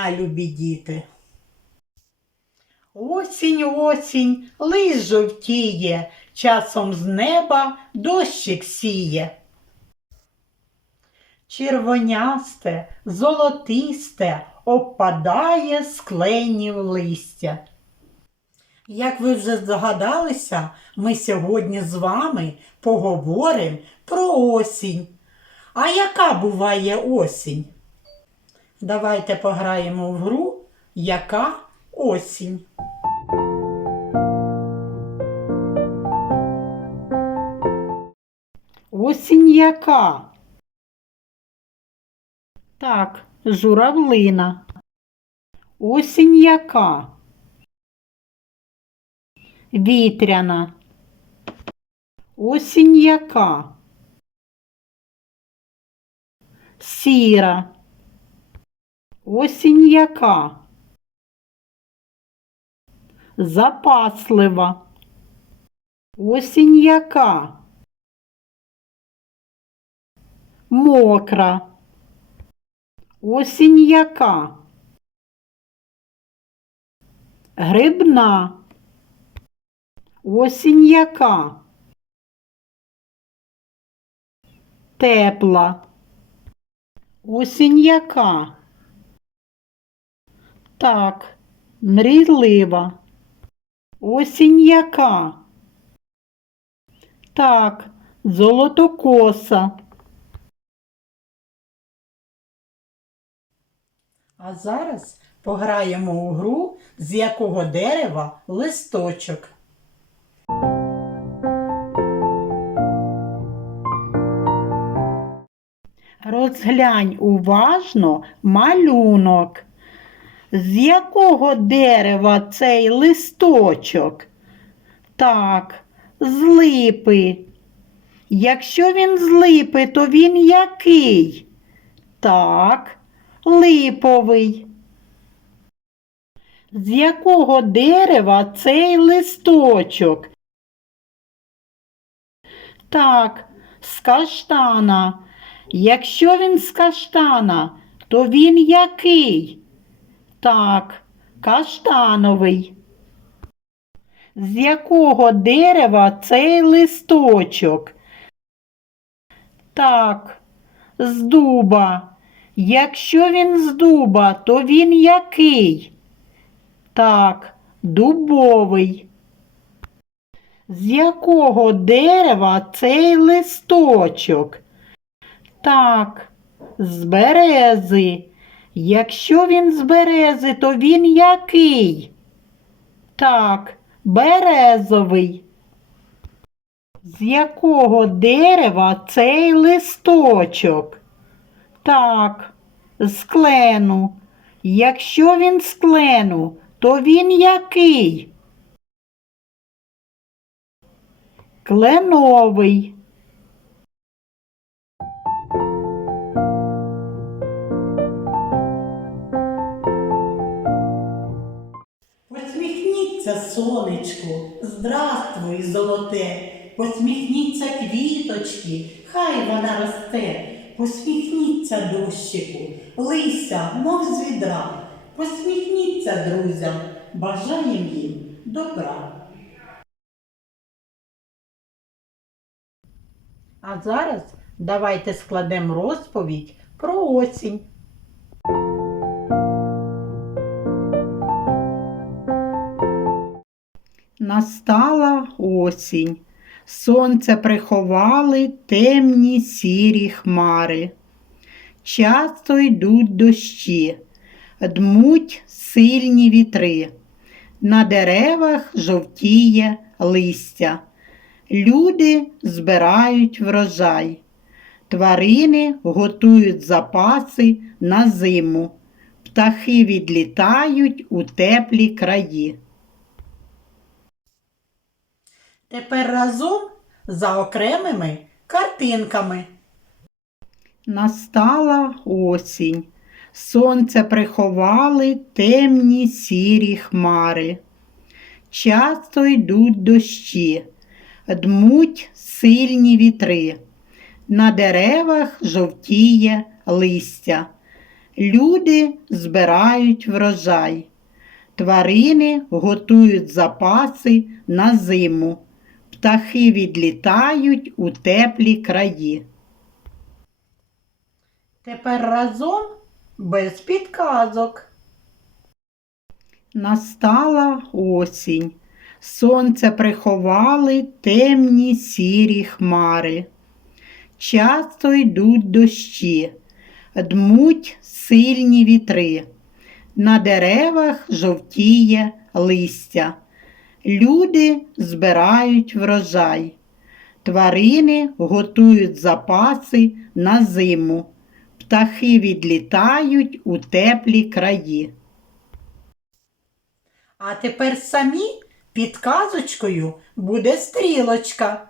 дня, любі діти. Осінь, осінь, лиш жовтіє, часом з неба дощик сіє. Червонясте, золотисте опадає з кленів листя. Як ви вже здогадалися, ми сьогодні з вами поговоримо про осінь. А яка буває осінь? Давайте пограємо в гру Яка осінь? Осінь яка? Так, журавлина. Осінь яка? Вітряна. Осінь яка? Сіра. Осінь яка? Запаслива. Осінь яка? Мокра. Осінь яка? Грибна. Осінь яка? Тепла. Осінь яка? Так, мрійлива. Осінь яка? Так, золотокоса. А зараз пограємо у гру, з якого дерева листочок. Розглянь уважно малюнок. З якого дерева цей листочок? Так, з липи. Якщо він з липи, то він який? Так, липовий. З якого дерева цей листочок? Так, з каштана. Якщо він з каштана, то він який? Так, каштановий. З якого дерева цей листочок? Так, з дуба. Якщо він з дуба, то він який? Так, дубовий. З якого дерева цей листочок? Так, з берези. Якщо він з берези, то він який? Так, березовий. З якого дерева цей листочок? Так, з клену. Якщо він з клену, то він який? Кленовий. Сонечку, здравствуй, золоте, посміхніться квіточки, хай вона росте, посміхніться дощику, лися, мов з відра, посміхніться друзям, бажаєм їм добра. А зараз давайте складемо розповідь про осінь. Настала осінь. Сонце приховали темні сірі хмари. Часто йдуть дощі, дмуть сильні вітри. На деревах жовтіє листя. Люди збирають врожай. Тварини готують запаси на зиму. Птахи відлітають у теплі краї. Тепер разом за окремими картинками. Настала осінь. Сонце приховали темні сірі хмари. Часто йдуть дощі, дмуть сильні вітри. На деревах жовтіє листя. Люди збирають врожай. Тварини готують запаси на зиму. Птахи відлітають у теплі краї. Тепер разом без підказок. Настала осінь. Сонце приховали темні сірі хмари. Часто йдуть дощі, дмуть сильні вітри. На деревах жовтіє листя. Люди збирають врожай. Тварини готують запаси на зиму. Птахи відлітають у теплі краї. А тепер самі під казочкою буде стрілочка.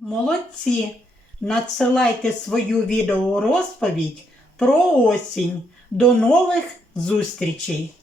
Молодці! Надсилайте свою відеорозповідь про осінь. До нових зустрічей!